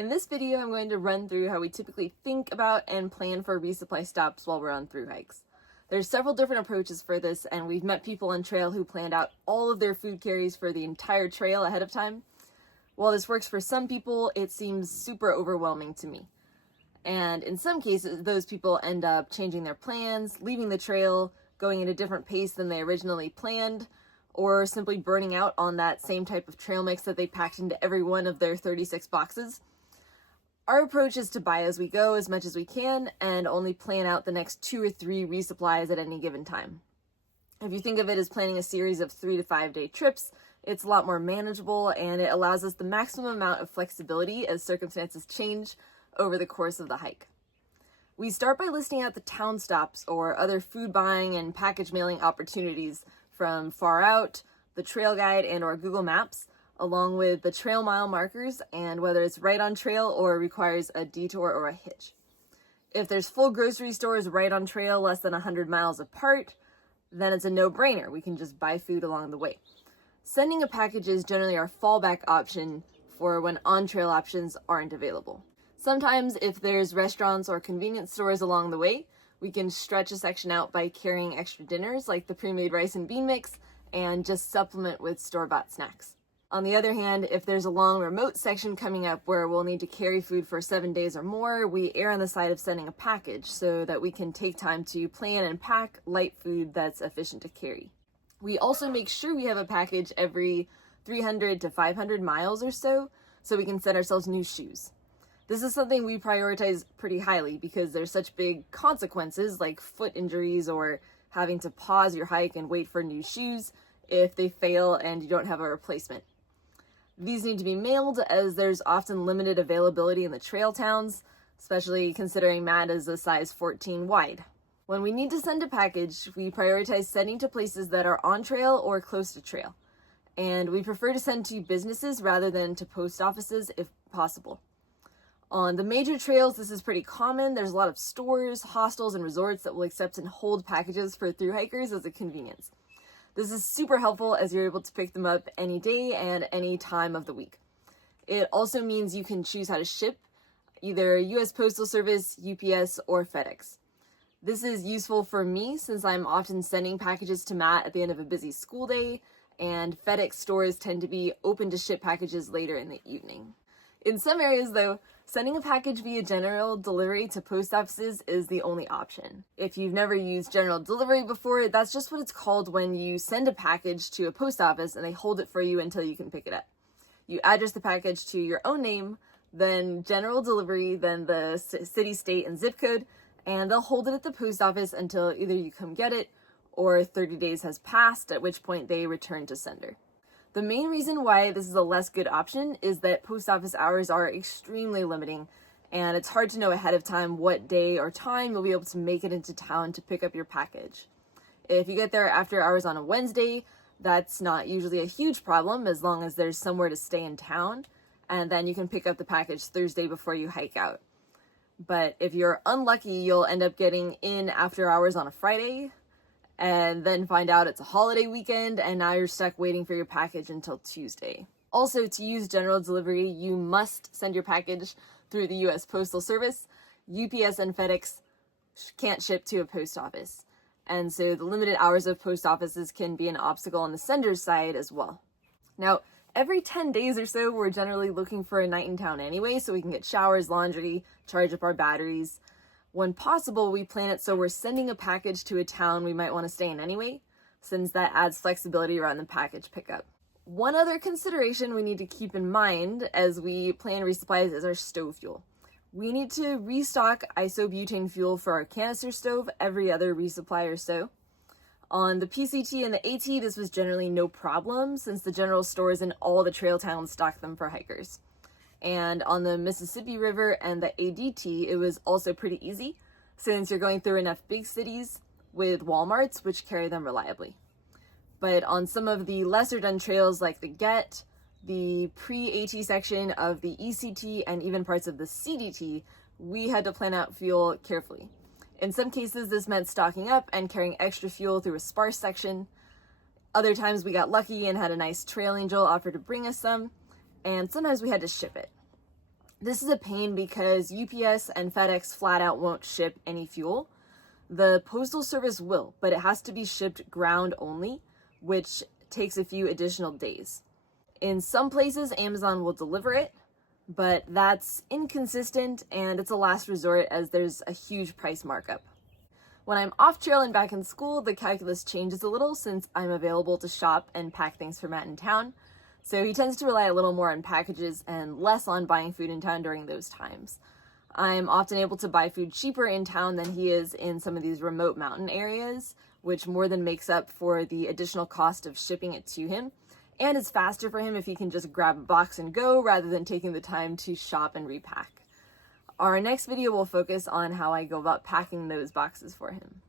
In this video, I'm going to run through how we typically think about and plan for resupply stops while we're on through hikes. There's several different approaches for this, and we've met people on trail who planned out all of their food carries for the entire trail ahead of time. While this works for some people, it seems super overwhelming to me. And in some cases, those people end up changing their plans, leaving the trail, going at a different pace than they originally planned, or simply burning out on that same type of trail mix that they packed into every one of their 36 boxes. Our approach is to buy as we go as much as we can and only plan out the next 2 or 3 resupplies at any given time. If you think of it as planning a series of 3 to 5 day trips, it's a lot more manageable and it allows us the maximum amount of flexibility as circumstances change over the course of the hike. We start by listing out the town stops or other food buying and package mailing opportunities from far out, the trail guide and or Google Maps, along with the trail mile markers and whether it's right on trail or requires a detour or a hitch. If there's full grocery stores right on trail less than 100 miles apart, then it's a no-brainer. We can just buy food along the way. Sending a package is generally our fallback option for when on-trail options aren't available. Sometimes if there's restaurants or convenience stores along the way, we can stretch a section out by carrying extra dinners like the pre-made rice and bean mix and just supplement with store-bought snacks. On the other hand, if there's a long remote section coming up where we'll need to carry food for 7 days or more, we err on the side of sending a package so that we can take time to plan and pack light food that's efficient to carry. We also make sure we have a package every 300 to 500 miles or so we can set ourselves new shoes. This is something we prioritize pretty highly because there's such big consequences like foot injuries or having to pause your hike and wait for new shoes if they fail and you don't have a replacement. These need to be mailed as there's often limited availability in the trail towns, especially considering Matt is a size 14 wide. When we need to send a package, we prioritize sending to places that are on trail or close to trail. And we prefer to send to businesses rather than to post offices if possible. On the major trails, this is pretty common. There's a lot of stores, hostels, and resorts that will accept and hold packages for thru hikers as a convenience. This is super helpful as you're able to pick them up any day and any time of the week. It also means you can choose how to ship, either US Postal Service, UPS, or FedEx. This is useful for me since I'm often sending packages to Matt at the end of a busy school day, and FedEx stores tend to be open to ship packages later in the evening. In some areas though, sending a package via general delivery to post offices is the only option. If you've never used general delivery before, that's just what it's called when you send a package to a post office and they hold it for you until you can pick it up. You address the package to your own name, then general delivery, then the city, state, and zip code, and they'll hold it at the post office until either you come get it or 30 days has passed, at which point they return to sender. The main reason why this is a less good option is that post office hours are extremely limiting, and it's hard to know ahead of time what day or time you'll be able to make it into town to pick up your package. If you get there after hours on a Wednesday, that's not usually a huge problem as long as there's somewhere to stay in town, and then you can pick up the package Thursday before you hike out. But if you're unlucky, you'll end up getting in after hours on a Friday, and then find out it's a holiday weekend, and now you're stuck waiting for your package until Tuesday. Also, to use general delivery, you must send your package through the US Postal Service. UPS and FedEx can't ship to a post office. And so the limited hours of post offices can be an obstacle on the sender's side as well. Now, every 10 days or so, we're generally looking for a night in town anyway, so we can get showers, laundry, charge up our batteries. When possible, we plan it so we're sending a package to a town we might want to stay in anyway, since that adds flexibility around the package pickup. One other consideration we need to keep in mind as we plan resupplies is our stove fuel. We need to restock isobutane fuel for our canister stove every other resupply or so. On the PCT and the AT, this was generally no problem since the general stores in all the trail towns stock them for hikers. And on the Mississippi River and the ADT, it was also pretty easy since you're going through enough big cities with Walmarts, which carry them reliably. But on some of the lesser done trails like the Get, the pre-AT section of the ECT, and even parts of the CDT, we had to plan out fuel carefully. In some cases, this meant stocking up and carrying extra fuel through a sparse section. Other times we got lucky and had a nice trail angel offer to bring us some, and sometimes we had to ship it. This is a pain because UPS and FedEx flat out won't ship any fuel. The Postal Service will, but it has to be shipped ground only, which takes a few additional days. In some places, Amazon will deliver it, but that's inconsistent and it's a last resort as there's a huge price markup. When I'm off trail and back in school, the calculus changes a little since I'm available to shop and pack things for Matt in town. So he tends to rely a little more on packages and less on buying food in town during those times. I'm often able to buy food cheaper in town than he is in some of these remote mountain areas, which more than makes up for the additional cost of shipping it to him. And it's faster for him if he can just grab a box and go rather than taking the time to shop and repack. Our next video will focus on how I go about packing those boxes for him.